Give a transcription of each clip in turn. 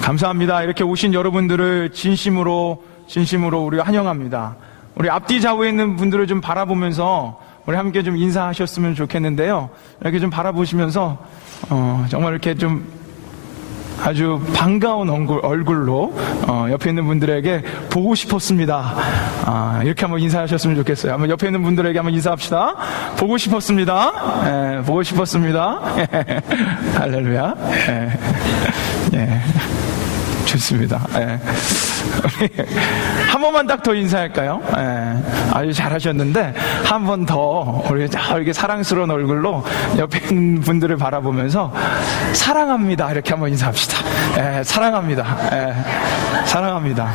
감사합니다. 이렇게 오신 여러분들을 진심으로 우리가 환영합니다. 우리 앞뒤 좌우에 있는 분들을 좀 바라보면서 우리 함께 좀 인사하셨으면 좋겠는데요. 이렇게 좀 바라보시면서 정말 이렇게 좀 아주 반가운 얼굴로 옆에 있는 분들에게 보고 싶었습니다. 이렇게 한번 인사하셨으면 좋겠어요. 한번 옆에 있는 분들에게 한번 인사합시다. 보고 싶었습니다. 보고 싶었습니다. 할렐루야. 좋습니다. 한 번만 딱 더 인사할까요? 아주 잘하셨는데 한 번 더 우리 이렇게 사랑스러운 얼굴로 옆에 있는 분들을 바라보면서 사랑합니다. 이렇게 한번 인사합시다. 사랑합니다. 사랑합니다.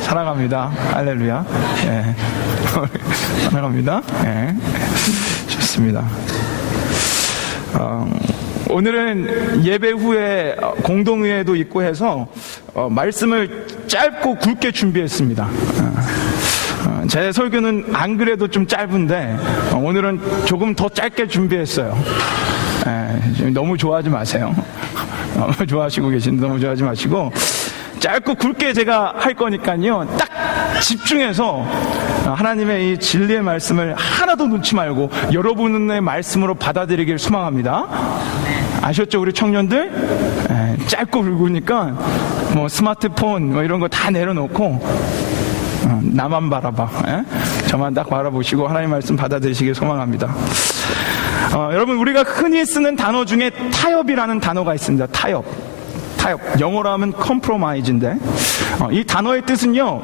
사랑합니다. 할렐루야. 사랑합니다. 좋습니다. 오늘은 예배 후에 공동회의도 있고 해서 말씀을 짧고 굵게 준비했습니다. 제 설교는 안 그래도 좀 짧은데 오늘은 조금 더 짧게 준비했어요. 너무 좋아하지 마세요. 너무 좋아하시고 계신데 너무 좋아하지 마시고 짧고 굵게 제가 할 거니까요. 딱 집중해서 하나님의 이 진리의 말씀을 하나도 놓지 말고 여러분의 말씀으로 받아들이길 소망합니다. 아셨죠, 우리 청년들? 짧고 굵으니까 뭐 스마트폰 뭐 이런 거 다 내려놓고 나만 바라봐. 저만 딱 바라보시고 하나님의 말씀 받아들이시길 소망합니다. 여러분, 우리가 흔히 쓰는 단어 중에 타협이라는 단어가 있습니다. 타협. 영어로 하면 compromise인데 이 단어의 뜻은요,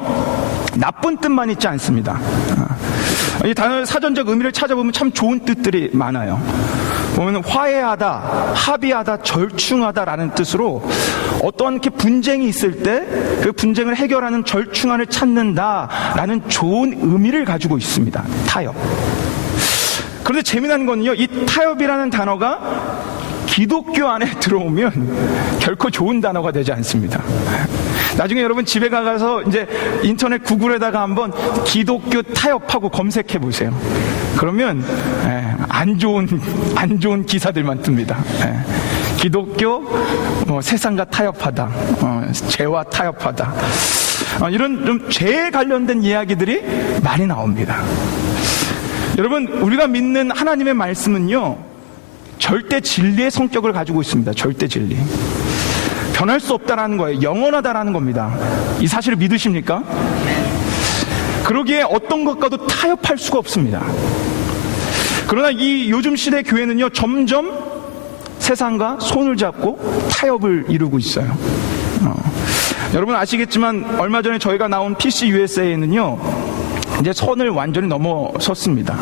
나쁜 뜻만 있지 않습니다. 이 단어의 사전적 의미를 찾아보면 참 좋은 뜻들이 많아요. 보면 화해하다, 합의하다, 절충하다라는 뜻으로 어떤 이렇게 분쟁이 있을 때 그 분쟁을 해결하는 절충안을 찾는다라는 좋은 의미를 가지고 있습니다. 타협. 그런데 재미난 건요, 이 타협이라는 단어가 기독교 안에 들어오면 결코 좋은 단어가 되지 않습니다. 나중에 여러분 집에 가서 이제 인터넷 구글에다가 한번 기독교 타협하고 검색해 보세요. 그러면 안 좋은 기사들만 뜹니다. 기독교 세상과 타협하다, 죄와 타협하다, 이런 좀 죄에 관련된 이야기들이 많이 나옵니다. 여러분, 우리가 믿는 하나님의 말씀은요, 절대 진리의 성격을 가지고 있습니다. 절대 진리. 변할 수 없다라는 거예요. 영원하다라는 겁니다. 이 사실을 믿으십니까? 그러기에 어떤 것과도 타협할 수가 없습니다. 그러나 이 요즘 시대 교회는요, 점점 세상과 손을 잡고 타협을 이루고 있어요. 여러분 아시겠지만 얼마 전에 저희가 나온 PC USA는요, 이제 선을 완전히 넘어섰습니다.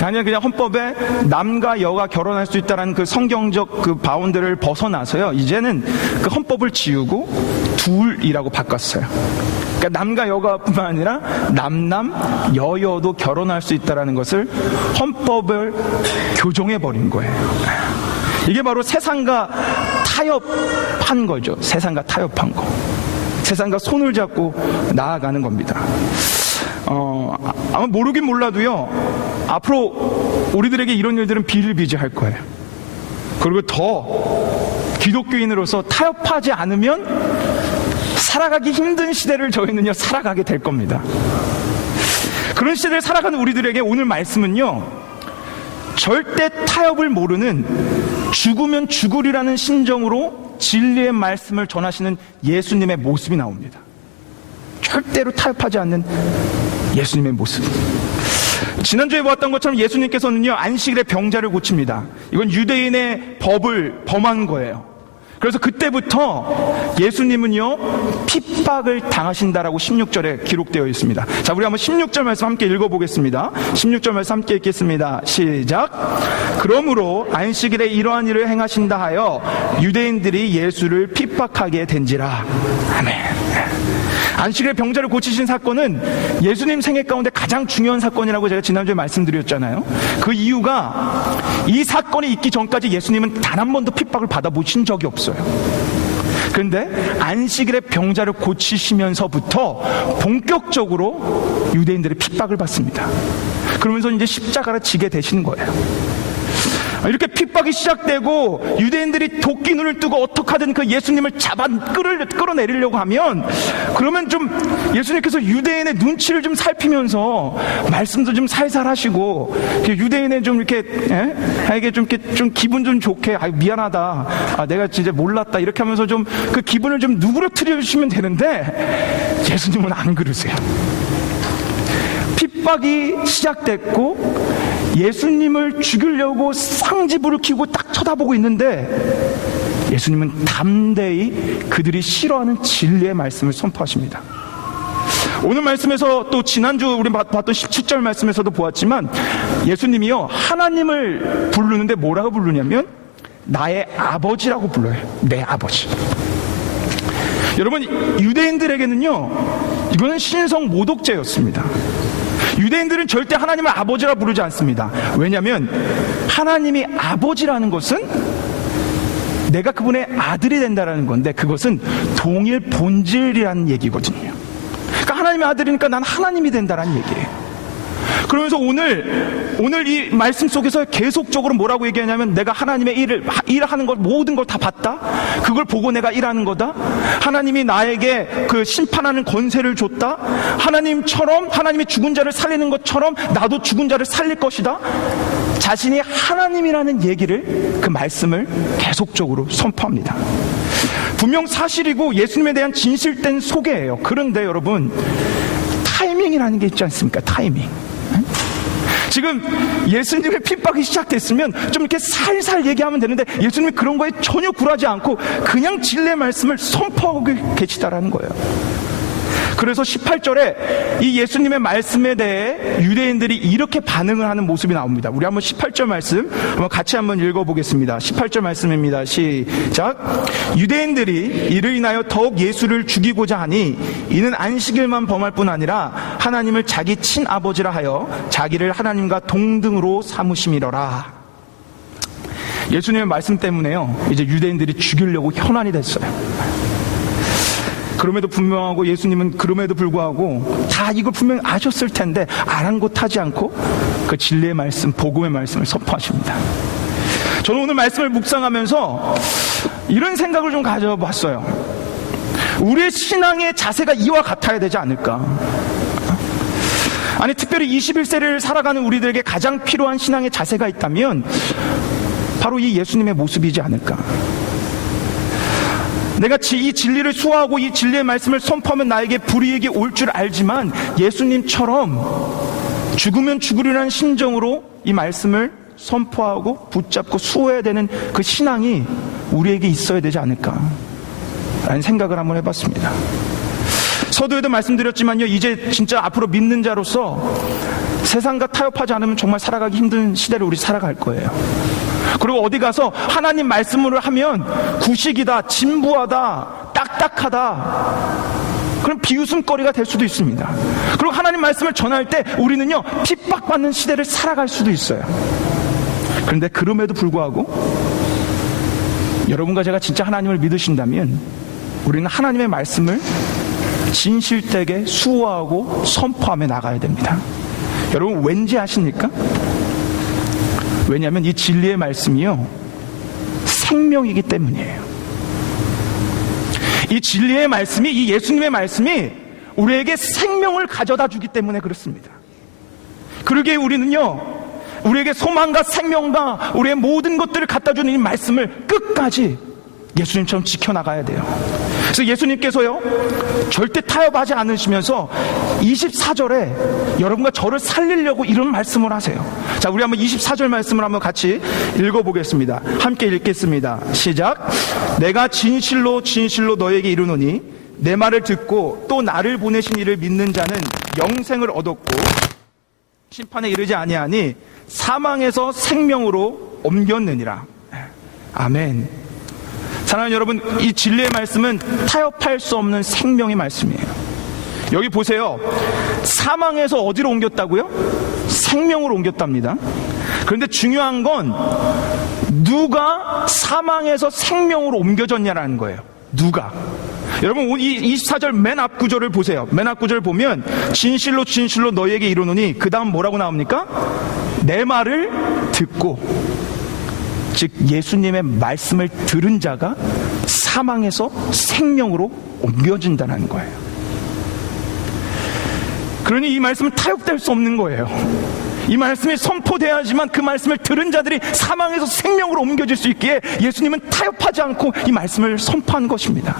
그냥 헌법에 남과 여가 결혼할 수 있다는 그 성경적 그 바운드를 벗어나서요, 이제는 그 헌법을 지우고 둘이라고 바꿨어요. 그러니까 남과 여가뿐만 아니라 남남 여여도 결혼할 수 있다는 것을 헌법을 교정해 버린 거예요. 이게 바로 세상과 타협한 거죠. 세상과 타협한 거. 세상과 손을 잡고 나아가는 겁니다. 아마 모르긴 몰라도요, 앞으로 우리들에게 이런 일들은 비일비재할 거예요. 그리고 더 기독교인으로서 타협하지 않으면 살아가기 힘든 시대를 저희는요, 살아가게 될 겁니다. 그런 시대를 살아가는 우리들에게 오늘 말씀은요, 절대 타협을 모르는 죽으면 죽으리라는 심정으로 진리의 말씀을 전하시는 예수님의 모습이 나옵니다. 절대로 타협하지 않는 예수님의 모습. 지난주에 보았던 것처럼 예수님께서는요, 안식일에 병자를 고칩니다. 이건 유대인의 법을 범한 거예요. 그래서 그때부터 예수님은요, 핍박을 당하신다라고 16절에 기록되어 있습니다. 자, 우리 한번 16절 말씀 함께 읽어보겠습니다. 16절 말씀 함께 읽겠습니다. 시작. 그러므로 안식일에 이러한 일을 행하신다 하여 유대인들이 예수를 핍박하게 된지라. 아멘. 안식일에 병자를 고치신 사건은 예수님 생애 가운데 가장 중요한 사건이라고 제가 지난주에 말씀드렸잖아요. 그 이유가 이 사건이 있기 전까지 예수님은 단 한 번도 핍박을 받아보신 적이 없어요. 그런데 안식일에 병자를 고치시면서부터 본격적으로 유대인들의 핍박을 받습니다. 그러면서 이제 십자가를 지게 되시는 거예요. 이렇게 핍박이 시작되고 유대인들이 도끼 눈을 뜨고 어떡하든 그 예수님을 잡아 끌어내리려고 하면, 그러면 좀 예수님께서 유대인의 눈치를 좀 살피면서 말씀도 좀 살살 하시고, 유대인의 좀 이렇게 이게 좀 기분 좀 좋게, 미안하다, 내가 진짜 몰랐다, 이렇게 하면서 좀 그 기분을 좀 누그러뜨려 주시면 되는데, 예수님은 안 그러세요. 핍박이 시작됐고 예수님을 죽이려고 쌍지부를 켜고 딱 쳐다보고 있는데, 예수님은 담대히 그들이 싫어하는 진리의 말씀을 선포하십니다. 오늘 말씀에서, 또 지난주 우리 봤던 17절 말씀에서도 보았지만, 예수님이요 하나님을 부르는데 뭐라고 부르냐면 나의 아버지라고 불러요. 내 아버지. 여러분, 유대인들에게는요 이거는 신성 모독죄였습니다. 유대인들은 절대 하나님을 아버지라 부르지 않습니다. 왜냐하면 하나님이 아버지라는 것은 내가 그분의 아들이 된다는 건데, 그것은 동일 본질이라는 얘기거든요. 그러니까 하나님의 아들이니까 난 하나님이 된다는 얘기예요. 그러면서 오늘 이 말씀 속에서 계속적으로 뭐라고 얘기하냐면, 내가 하나님의 일하는 것, 모든 걸 다 봤다. 그걸 보고 내가 일하는 거다. 하나님이 나에게 그 심판하는 권세를 줬다. 하나님처럼, 하나님이 죽은 자를 살리는 것처럼 나도 죽은 자를 살릴 것이다. 자신이 하나님이라는 얘기를, 그 말씀을 계속적으로 선포합니다. 분명 사실이고 예수님에 대한 진실된 소개예요. 그런데 여러분, 타이밍이라는 게 있지 않습니까? 타이밍. 지금 예수님의 핍박이 시작됐으면 좀 이렇게 살살 얘기하면 되는데, 예수님이 그런 거에 전혀 굴하지 않고 그냥 진리의 말씀을 선포하고 계시다라는 거예요. 그래서 18절에 이 예수님의 말씀에 대해 유대인들이 이렇게 반응을 하는 모습이 나옵니다. 우리 한번 18절 말씀 한번 같이 한번 읽어보겠습니다. 18절 말씀입니다. 시작. 유대인들이 이를 인하여 더욱 예수를 죽이고자 하니 이는 안식일만 범할 뿐 아니라 하나님을 자기 친아버지라 하여 자기를 하나님과 동등으로 삼으심이러라. 예수님의 말씀 때문에요, 이제 유대인들이 죽이려고 현안이 됐어요. 그럼에도 분명하고, 예수님은 그럼에도 불구하고 다 이걸 분명히 아셨을 텐데 아랑곳하지 않고 그 진리의 말씀, 복음의 말씀을 선포하십니다. 저는 오늘 말씀을 묵상하면서 이런 생각을 좀 가져봤어요. 우리의 신앙의 자세가 이와 같아야 되지 않을까. 아니, 특별히 21세를 살아가는 우리들에게 가장 필요한 신앙의 자세가 있다면 바로 이 예수님의 모습이지 않을까. 내가 이 진리를 수호하고 이 진리의 말씀을 선포하면 나에게 불이익이 올 줄 알지만, 예수님처럼 죽으면 죽으리라는 심정으로 이 말씀을 선포하고 붙잡고 수호해야 되는 그 신앙이 우리에게 있어야 되지 않을까라는 생각을 한번 해봤습니다. 서두에도 말씀드렸지만요, 이제 진짜 앞으로 믿는 자로서 세상과 타협하지 않으면 정말 살아가기 힘든 시대를 우리 살아갈 거예요. 그리고 어디 가서 하나님 말씀으로 하면 구식이다, 진부하다, 딱딱하다, 그런 비웃음거리가 될 수도 있습니다. 그리고 하나님 말씀을 전할 때 우리는요 핍박받는 시대를 살아갈 수도 있어요. 그런데 그럼에도 불구하고 여러분과 제가 진짜 하나님을 믿으신다면 우리는 하나님의 말씀을 진실되게 수호하고 선포하며 나가야 됩니다. 여러분, 왠지 아십니까? 왜냐하면 이 진리의 말씀이요 생명이기 때문이에요. 이 진리의 말씀이, 이 예수님의 말씀이 우리에게 생명을 가져다 주기 때문에 그렇습니다. 그러기에 우리는요 우리에게 소망과 생명과 우리의 모든 것들을 갖다 주는 이 말씀을 끝까지 예수님처럼 지켜나가야 돼요. 그래서 예수님께서요 절대 타협하지 않으시면서 24절에 여러분과 저를 살리려고 이런 말씀을 하세요. 자, 우리 한번 24절 말씀을 한번 같이 읽어보겠습니다. 함께 읽겠습니다. 시작. 내가 진실로 진실로 너에게 이르노니 내 말을 듣고 또 나를 보내신 이를 믿는 자는 영생을 얻었고 심판에 이르지 아니하니 사망에서 생명으로 옮겼느니라. 아멘. 사랑하는 여러분, 이 진리의 말씀은 타협할 수 없는 생명의 말씀이에요. 여기 보세요. 사망에서 어디로 옮겼다고요? 생명으로 옮겼답니다. 그런데 중요한 건 누가 사망에서 생명으로 옮겨졌냐라는 거예요. 누가? 여러분, 이 24절 맨 앞 구절을 보세요. 맨 앞 구절을 보면 진실로 진실로 너희에게 이르노니 그 다음 뭐라고 나옵니까? 내 말을 듣고 즉 예수님의 말씀을 들은 자가 사망에서 생명으로 옮겨진다는 거예요. 그러니 이 말씀은 타협될 수 없는 거예요. 이 말씀이 선포돼야지만 그 말씀을 들은 자들이 사망에서 생명으로 옮겨질 수 있기에 예수님은 타협하지 않고 이 말씀을 선포한 것입니다.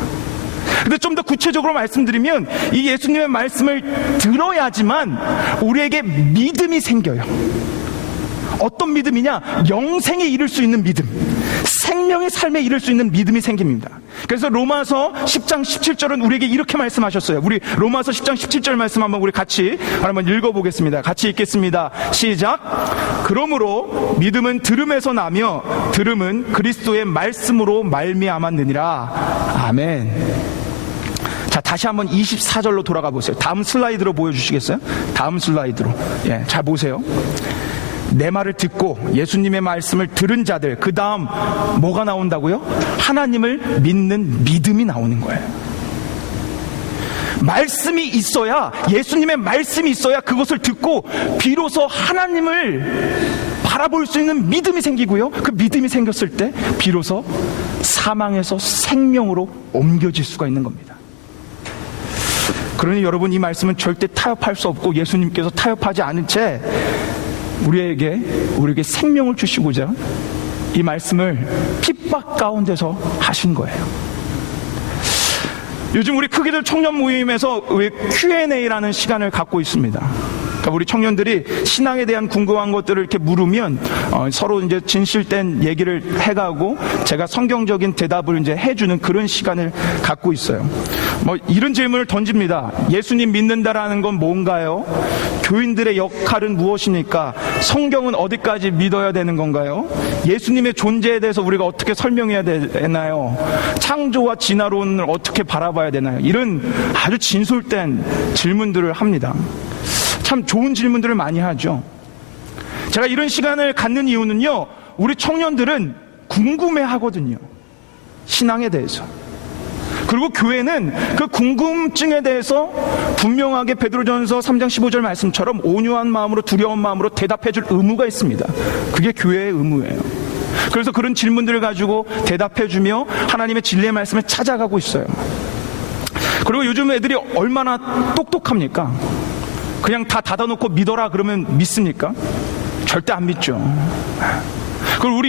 근데 좀 더 구체적으로 말씀드리면 이 예수님의 말씀을 들어야지만 우리에게 믿음이 생겨요. 어떤 믿음이냐? 영생에 이를 수 있는 믿음, 생명의 삶에 이를 수 있는 믿음이 생깁니다. 그래서 로마서 10장 17절은 우리에게 이렇게 말씀하셨어요. 우리 로마서 10장 17절 말씀 한번 우리 같이 한번 읽어보겠습니다. 같이 읽겠습니다. 시작. 그러므로 믿음은 들음에서 나며 들음은 그리스도의 말씀으로 말미암았느니라. 아멘. 자, 다시 한번 24절로 돌아가 보세요. 다음 슬라이드로 보여주시겠어요? 다음 슬라이드로. 예, 잘 보세요. 내 말을 듣고 예수님의 말씀을 들은 자들, 그 다음 뭐가 나온다고요? 하나님을 믿는 믿음이 나오는 거예요. 말씀이 있어야, 예수님의 말씀이 있어야 그것을 듣고 비로소 하나님을 바라볼 수 있는 믿음이 생기고요. 그 믿음이 생겼을 때 비로소 사망에서 생명으로 옮겨질 수가 있는 겁니다. 그러니 여러분, 이 말씀은 절대 타협할 수 없고 예수님께서 타협하지 않은 채 우리에게 생명을 주시고자 이 말씀을 핍박 가운데서 하신 거예요. 요즘 우리 크기들 청년 모임에서 Q&A라는 시간을 갖고 있습니다. 그러니까 우리 청년들이 신앙에 대한 궁금한 것들을 이렇게 물으면 서로 이제 진실된 얘기를 해가고 제가 성경적인 대답을 이제 해주는 그런 시간을 갖고 있어요. 뭐 이런 질문을 던집니다. 예수님 믿는다라는 건 뭔가요? 교인들의 역할은 무엇입니까? 성경은 어디까지 믿어야 되는 건가요? 예수님의 존재에 대해서 우리가 어떻게 설명해야 되나요? 창조와 진화론을 어떻게 바라봐야 되나요? 이런 아주 진솔된 질문들을 합니다. 참 좋은 질문들을 많이 하죠. 제가 이런 시간을 갖는 이유는요, 우리 청년들은 궁금해 하거든요. 신앙에 대해서. 그리고 교회는 그 궁금증에 대해서 분명하게 베드로전서 3장 15절 말씀처럼 온유한 마음으로, 두려운 마음으로 대답해 줄 의무가 있습니다. 그게 교회의 의무예요. 그래서 그런 질문들을 가지고 대답해 주며 하나님의 진리의 말씀을 찾아가고 있어요. 그리고 요즘 애들이 얼마나 똑똑합니까? 그냥 다 닫아놓고 믿어라 그러면 믿습니까? 절대 안 믿죠. 그리고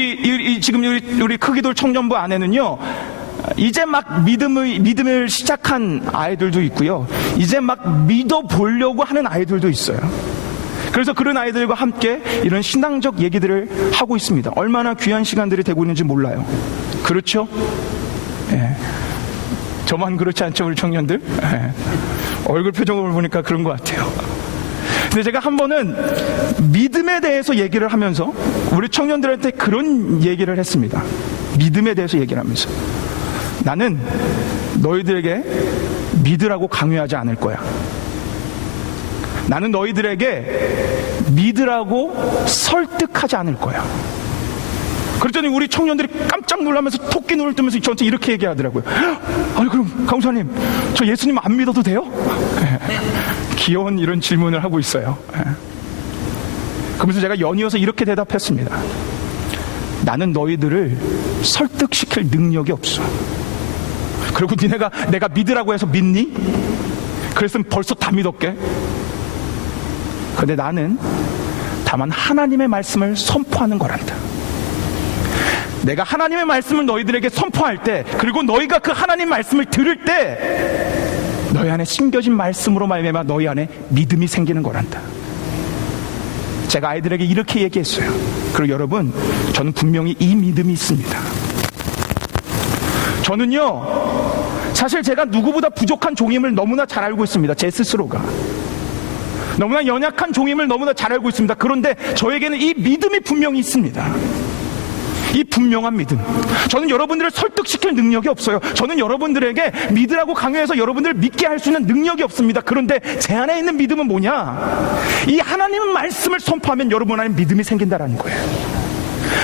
지금 우리 크기돌 청년부 안에는요, 이제 막 믿음을 시작한 아이들도 있고요, 이제 막 믿어보려고 하는 아이들도 있어요. 그래서 그런 아이들과 함께 이런 신앙적 얘기들을 하고 있습니다. 얼마나 귀한 시간들이 되고 있는지 몰라요. 그렇죠? 예. 저만 그렇지 않죠, 우리 청년들? 예. 얼굴 표정을 보니까 그런 것 같아요. 근데 제가 한 번은 믿음에 대해서 얘기를 하면서 우리 청년들한테 그런 얘기를 했습니다. 믿음에 대해서 얘기를 하면서, 나는 너희들에게 믿으라고 강요하지 않을 거야. 나는 너희들에게 믿으라고 설득하지 않을 거야. 그랬더니 우리 청년들이 깜짝 놀라면서 토끼 눈을 뜨면서 저한테 이렇게 얘기하더라고요. 아니, 그럼 강사님, 저 예수님 안 믿어도 돼요? 귀여운 이런 질문을 하고 있어요. 그러면서 제가 연이어서 이렇게 대답했습니다. 나는 너희들을 설득시킬 능력이 없어. 그리고 니네가 내가 믿으라고 해서 믿니? 그랬으면 벌써 다 믿었게. 근데 나는 다만 하나님의 말씀을 선포하는 거란다. 내가 하나님의 말씀을 너희들에게 선포할 때, 그리고 너희가 그 하나님 말씀을 들을 때 너희 안에 심겨진 말씀으로 말미암아 너희 안에 믿음이 생기는 거란다. 제가 아이들에게 이렇게 얘기했어요. 그리고 여러분, 저는 분명히 이 믿음이 있습니다. 저는요, 사실 제가 누구보다 부족한 종임을 너무나 잘 알고 있습니다. 제 스스로가 너무나 연약한 종임을 너무나 잘 알고 있습니다. 그런데 저에게는 이 믿음이 분명히 있습니다. 이 분명한 믿음. 저는 여러분들을 설득시킬 능력이 없어요. 저는 여러분들에게 믿으라고 강요해서 여러분들을 믿게 할 수 있는 능력이 없습니다. 그런데 제 안에 있는 믿음은 뭐냐? 이 하나님의 말씀을 선포하면 여러분 안에 믿음이 생긴다라는 거예요.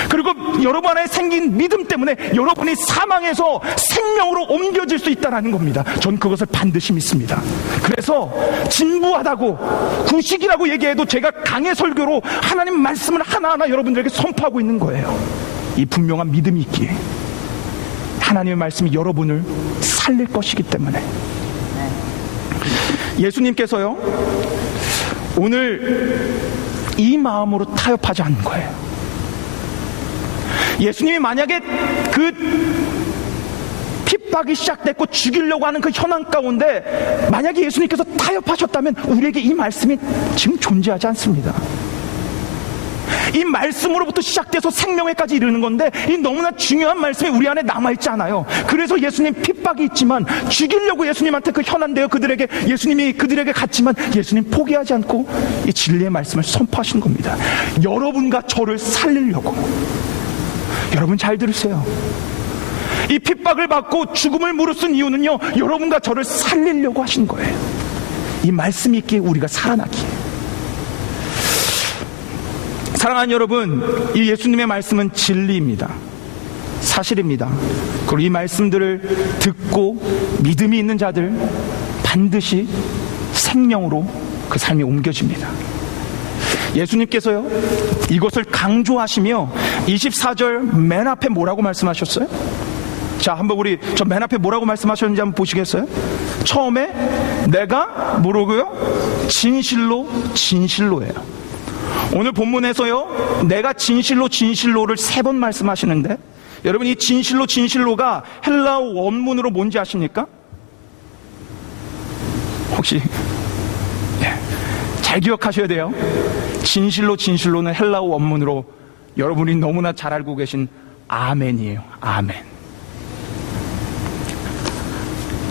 그리고 여러분 안에 생긴 믿음 때문에 여러분이 사망에서 생명으로 옮겨질 수 있다는 겁니다. 전 그것을 반드시 믿습니다. 그래서 진부하다고 구식이라고 얘기해도 제가 강해 설교로 하나님 말씀을 하나하나 여러분들에게 선포하고 있는 거예요. 이 분명한 믿음이 있기에 하나님의 말씀이 여러분을 살릴 것이기 때문에 예수님께서요 오늘 이 마음으로 타협하지 않는 거예요. 예수님이 만약에 그 핍박이 시작됐고 죽이려고 하는 그 현황 가운데 만약에 예수님께서 타협하셨다면 우리에게 이 말씀이 지금 존재하지 않습니다. 이 말씀으로부터 시작돼서 생명에까지 이르는 건데 이 너무나 중요한 말씀이 우리 안에 남아있지 않아요. 그래서 예수님 핍박이 있지만 죽이려고 예수님한테 그 현안되어 예수님이 그들에게 갔지만 예수님 포기하지 않고 이 진리의 말씀을 선포하신 겁니다. 여러분과 저를 살리려고. 여러분 잘 들으세요. 이 핍박을 받고 죽음을 무릅쓴 이유는요 여러분과 저를 살리려고 하신 거예요. 이 말씀이 있기에 우리가 살아나기에. 사랑하는 여러분, 이 예수님의 말씀은 진리입니다. 사실입니다. 그리고 이 말씀들을 듣고 믿음이 있는 자들 반드시 생명으로 그 삶이 옮겨집니다. 예수님께서요 이것을 강조하시며 24절 맨 앞에 뭐라고 말씀하셨어요? 자, 한번 우리 저 맨 앞에 뭐라고 말씀하셨는지 한번 보시겠어요? 처음에 내가 뭐라고요? 진실로예요. 오늘 본문에서요 내가 진실로를 3번 말씀하시는데 여러분 이 진실로가 헬라어 원문으로 뭔지 아십니까? 혹시 잘 기억하셔야 돼요. 진실로는 헬라어 원문으로 여러분이 너무나 잘 알고 계신 아멘이에요. 아멘.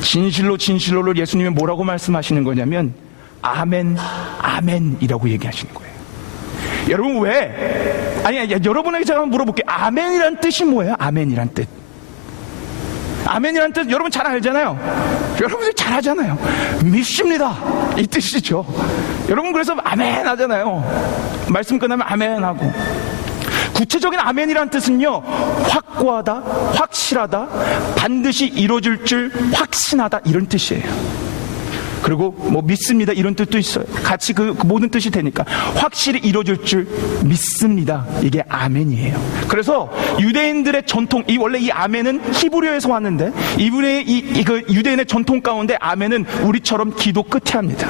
진실로를 예수님이 뭐라고 말씀하시는 거냐면 아멘이라고 얘기하시는 거예요. 여러분 왜? 여러분에게 제가 한번 물어볼게요. 아멘이란 뜻이 뭐예요? 아멘이란 뜻 여러분 잘 알잖아요. 여러분들 잘 하잖아요. 믿습니다 이 뜻이죠. 여러분 그래서 아멘 하잖아요. 말씀 끝나면 아멘 하고. 구체적인 아멘이란 뜻은요 확고하다, 확실하다, 반드시 이루어질 줄 확신하다 이런 뜻이에요. 그리고 뭐 믿습니다 이런 뜻도 있어요. 같이 그 모든 뜻이 되니까 확실히 이루어질 줄 믿습니다. 이게 아멘이에요. 그래서 유대인들의 전통, 원래 이 아멘은 히브리어에서 왔는데 그 유대인의 전통 가운데 아멘은 우리처럼 기도 끝에 합니다.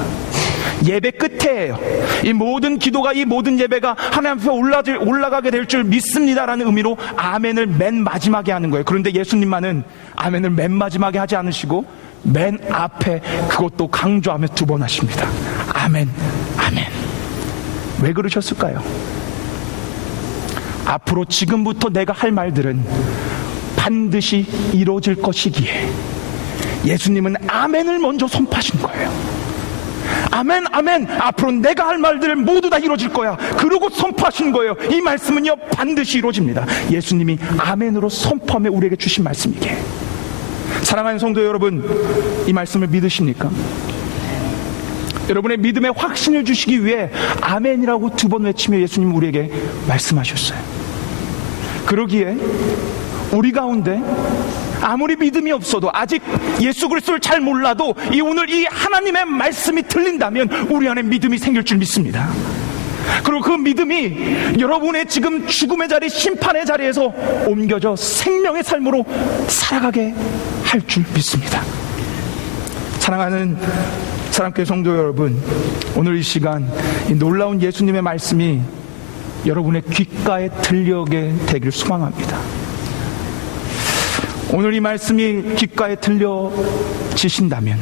예배 끝에예요. 이 모든 기도가, 이 모든 예배가 하나님 앞에 올라가게 될 줄 믿습니다라는 의미로 아멘을 맨 마지막에 하는 거예요. 그런데 예수님만은 아멘을 맨 마지막에 하지 않으시고 맨 앞에 그것도 강조하며 2번 하십니다. 아멘. 왜 그러셨을까요? 앞으로 지금부터 내가 할 말들은 반드시 이루어질 것이기에 예수님은 아멘을 먼저 선포하신 거예요. 아멘. 앞으로 내가 할 말들 모두 다 이루어질 거야. 그러고 선포하신 거예요. 이 말씀은요 반드시 이루어집니다. 예수님이 아멘으로 선포하며 우리에게 주신 말씀이기에. 사랑하는 성도 여러분, 이 말씀을 믿으십니까? 여러분의 믿음에 확신을 주시기 위해 아멘이라고 2번 외치며 예수님 우리에게 말씀하셨어요. 그러기에 우리 가운데 아무리 믿음이 없어도 아직 예수 그리스도를 잘 몰라도 오늘 이 하나님의 말씀이 들린다면 우리 안에 믿음이 생길 줄 믿습니다. 그리고 그 믿음이 여러분의 지금 죽음의 자리, 심판의 자리에서 옮겨져 생명의 삶으로 살아가게 할 줄 믿습니다. 사랑하는 사랑교회 성도 여러분, 오늘 이 시간 이 놀라운 예수님의 말씀이 여러분의 귓가에 들려오게 되길 소망합니다. 오늘 이 말씀이 귓가에 들려지신다면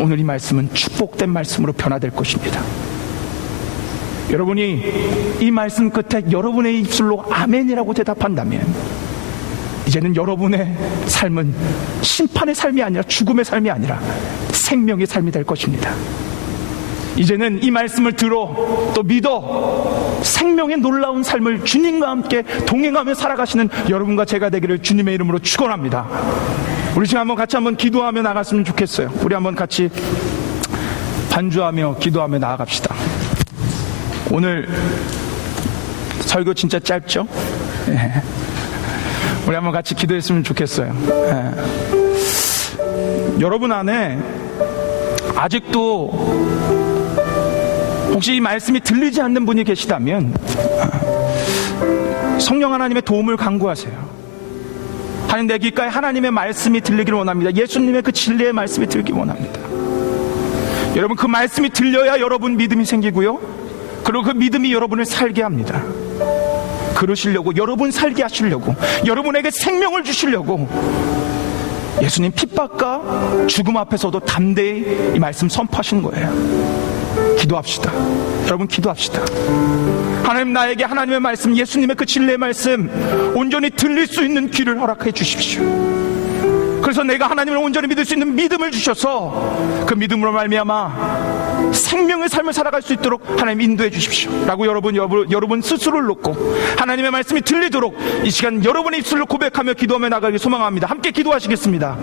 오늘 이 말씀은 축복된 말씀으로 변화될 것입니다. 여러분이 이 말씀 끝에 여러분의 입술로 아멘이라고 대답한다면 이제는 여러분의 삶은 심판의 삶이 아니라 죽음의 삶이 아니라 생명의 삶이 될 것입니다. 이제는 이 말씀을 들어 또 믿어 생명의 놀라운 삶을 주님과 함께 동행하며 살아가시는 여러분과 제가 되기를 주님의 이름으로 축원합니다. 우리 지금 같이 한번 기도하며 나갔으면 좋겠어요. 우리 한번 같이 반주하며 기도하며 나아갑시다. 오늘 설교 진짜 짧죠? 네. 우리 한번 같이 기도했으면 좋겠어요. 네. 여러분 안에 아직도 혹시 이 말씀이 들리지 않는 분이 계시다면 성령 하나님의 도움을 간구하세요. 하나님, 내 귓가에 하나님의 말씀이 들리기를 원합니다. 예수님의 그 진리의 말씀이 들리기 원합니다. 여러분, 그 말씀이 들려야 여러분 믿음이 생기고요, 그리고 그 믿음이 여러분을 살게 합니다. 그러시려고, 여러분 살게 하시려고, 여러분에게 생명을 주시려고 예수님 핍박과 죽음 앞에서도 담대히 이 말씀 선포하신 거예요. 기도합시다. 여러분, 기도합시다. 하나님, 나에게 하나님의 말씀, 예수님의 그 진리의 말씀 온전히 들릴 수 있는 귀를 허락해 주십시오. 그래서 내가 하나님을 온전히 믿을 수 있는 믿음을 주셔서 그 믿음으로 말미암아 생명의 삶을 살아갈 수 있도록 하나님 인도해 주십시오 라고 여러분 스스로를 놓고 하나님의 말씀이 들리도록 이 시간 여러분의 입술로 고백하며 기도하며 나가길 소망합니다. 함께 기도하시겠습니다.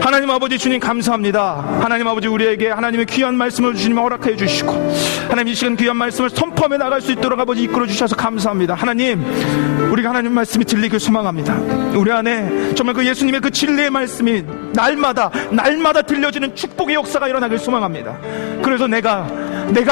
하나님 아버지, 주님 감사합니다. 하나님 아버지, 우리에게 하나님의 귀한 말씀을 주시면 허락해 주시고 하나님 이 시간 귀한 말씀을 선포하며 나갈 수 있도록 아버지 이끌어 주셔서 감사합니다. 하나님, 우리가 하나님 말씀이 들리길 소망합니다. 우리 안에 정말 그 예수님의 그 진리의 말씀이 날마다 들려지는 축복의 역사가 일어나길 소망합니다. 그래서 내가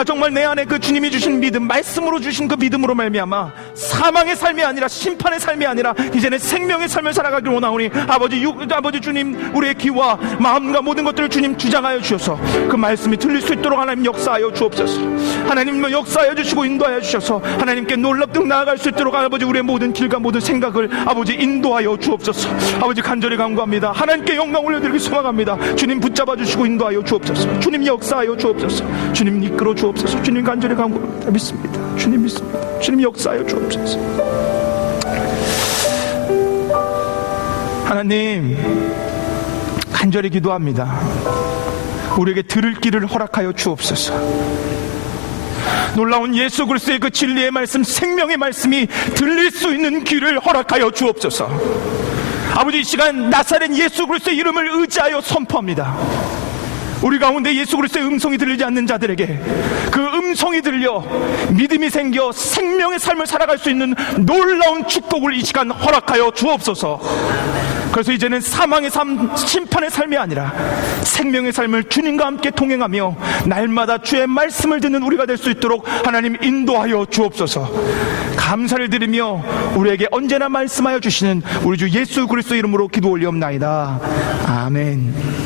정말 내 안에 그 주님이 주신 믿음, 말씀으로 주신 그 믿음으로 말미암아 사망의 삶이 아니라, 심판의 삶이 아니라 이제는 생명의 삶을 살아가길 원하오니 아버지 주님, 우리의 귀와 마음과 모든 것들을 주님 주장하여 주셔서 그 말씀이 들릴 수 있도록 하나님 역사하여 주옵소서. 하나님 역사하여 주시고 인도하여 주셔서 하나님께 놀랍도록 나아갈 수 있도록 아버지 우리의 모든 길과 모든 생각을 아버지 인도하여 주옵소서. 아버지 간절히 간구합니다. 하나님께 영광 올려드리기 소망합니다. 주님 붙잡아 주시고 인도하여 주옵소서. 주님 역사하여 주옵소서. 주님 이끌어 주옵소서. 주님 간절히 간구합니다. 믿습니다. 주님 믿습니다. 주님 역사하여 주옵소서. 하나님, 간절히 기도합니다. 우리에게 들을 길을 허락하여 주옵소서. 놀라운 예수 그리스도의 그 진리의 말씀, 생명의 말씀이 들릴 수 있는 귀를 허락하여 주옵소서. 아버지, 이 시간 나사렛 예수 그리스도의 이름을 의지하여 선포합니다. 우리 가운데 예수 그리스도의 음성이 들리지 않는 자들에게 그 음성이 들려 믿음이 생겨 생명의 삶을 살아갈 수 있는 놀라운 축복을 이 시간 허락하여 주옵소서. 그래서 이제는 사망의 삶, 심판의 삶이 아니라 생명의 삶을 주님과 함께 통행하며 날마다 주의 말씀을 듣는 우리가 될 수 있도록 하나님 인도하여 주옵소서. 감사를 드리며 우리에게 언제나 말씀하여 주시는 우리 주 예수 그리스도 이름으로 기도 올리옵나이다. 아멘.